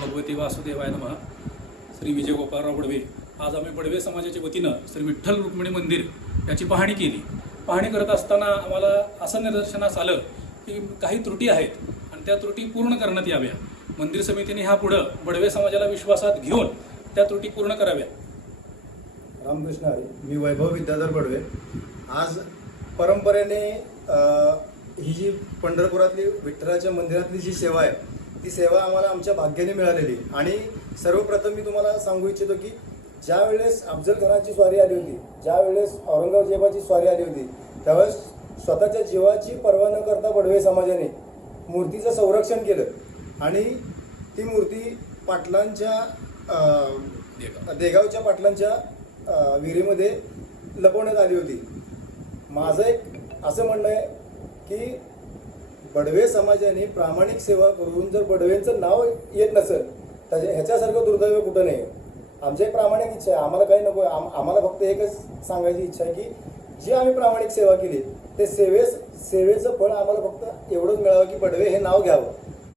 भगवती वासुदेवाय नमः. श्री विजय गोपाळराव बडवे आज आम्ही बडवे समाजाच्या वतीनं श्री विठ्ठल रुक्मिणी मंदिर याची पाहणी केली. पाहणी करत असताना आम्हाला असं निदर्शनास आलं की काही त्रुटी आहेत आणि त्या त्रुटी पूर्ण करण्यात याव्या. मंदिर समितीने ह्या पुढं बडवे समाजाला विश्वासात घेऊन त्या त्रुटी पूर्ण कराव्या. रामकृष्ण मी वैभव विद्याधर बडवे आज परंपरेने ही जी पंढरपुरातली विठ्ठलाच्या मंदिरातली जी सेवा आहे ती सेवा आम्हाला आमच्या भाग्याने मिळालेली. आणि सर्वप्रथम मी तुम्हाला सांगू इच्छितो की ज्या वेळेस अफजल खानाची स्वारी आली होती ज्या वेळेस औरंगजेबाची स्वारी आली होती त्यावेळेस स्वतःच्या जीवाची पर्वा न करता बडवे समाजाने मूर्तीचं संरक्षण केलं. आणि ती मूर्ती पाटलांच्या देगावच्या पाटलांच्या विहिरीमध्ये लपवण्यात आली होती. माझं एक असं म्हणणं आहे की बडवे समाजाने प्रामाणिक सेवा करून जर बडवेंचं नाव येत नसेल तर ह्याच्यासारखं दुर्दैव कुठं नाही आमची एक प्रामाणिक इच्छा आहे आम्हाला काही नको आहे. आम आम्हाला फक्त एकच सांगायची इच्छा आहे की जी आम्ही प्रामाणिक सेवा केली ते सेवेस सेवेचं फळ आम्हाला फक्त एवढंच मिळावं की बडवे हे नाव घ्यावं